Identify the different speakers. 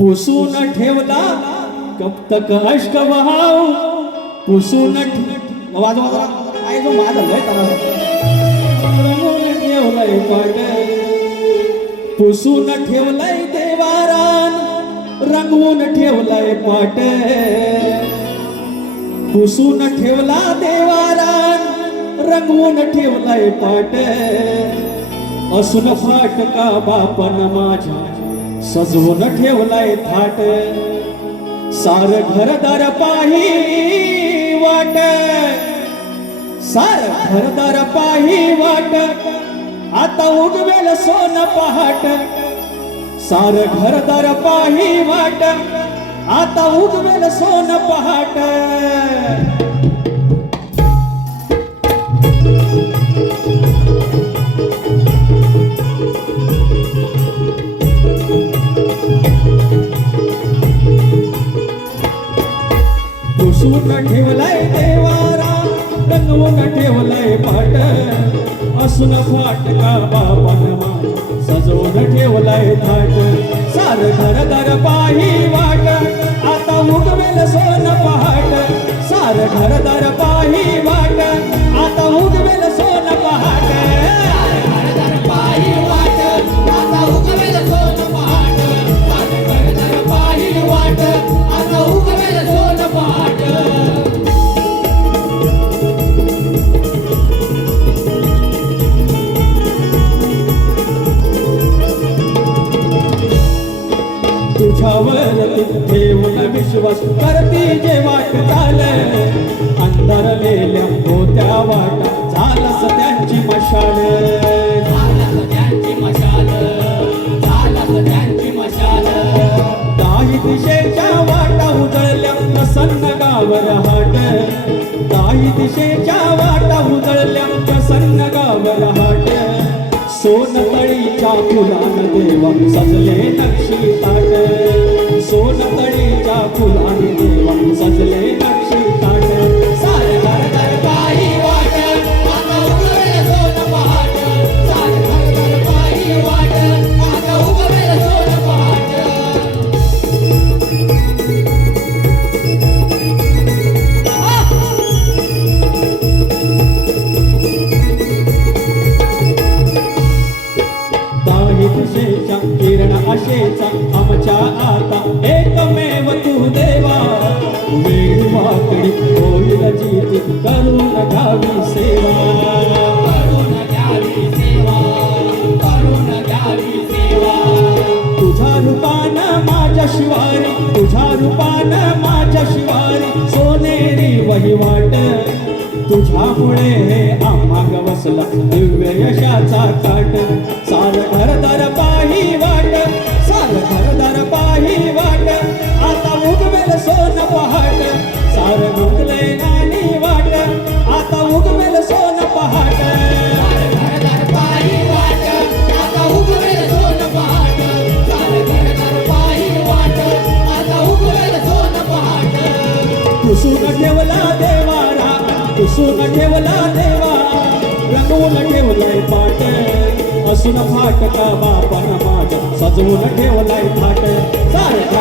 Speaker 1: पुसून ठेवला कप्तक अष्ट वहाव. पुसून ठे- वाजवा काय जो माझा लय करा ठेवलंय पाट पुसून ठेवलंय देवारान रंगवून ठेवलंय पाट पुसून ठेवला देवारान रंगवून ठेवलाय पाट असून फाटका बापन माझ्या सजवून ठेवलाय थाट. सार घरदार पाही वाट. सार घरदार पाही वाट. आता उगवेल सोन पहाट. सार घरदार पाही वाट. आता उगवेल सोन पहाट. पुसून ठेवलाय देवारा रंगवून ठेवलाय पाट असून फाटका बापन मा सजवून ठेवलाय थाट. सार घर घर पाही वाट. आता उगवेल सोन तुझ्यावर ठेवून विश्वास करती जे वाट झालं अंतरलेल्या होत्या वाटा झालंच सत्यांची मशाल. काही दिशेच्या वाटा उजळल्या प्रसन्न गावर हाट. काही दिशेच्या वाटा उजळल्या प्रसन्न गावर हाट. सोनतळीच्या फुलान देवा सजले नक्षी ताट. सोनतळीच्या
Speaker 2: फुला
Speaker 1: काही दिशेच्या किरण अशेचा आमच्या आता एकमेव तू देवा. वेळी वाकडी होईल जीती करून घावी सेवा.
Speaker 2: करून घ्यावी सेवा करून घ्यावी सेवा.
Speaker 1: तुझ्या रूपानं माझ्या शिवारी तुझ्या रूपानं माझ्या शिवारी सोनेरी वहिवाट तुझ्यामुळे हे आम्हा गवसला दिव्य यशाचा काट. ठेवला देवा पुसून ठेवला देवा रंगवून ठेवलाय पाट असून फाटका बापन माझ सजवून ठेवलाय फाट. सारखा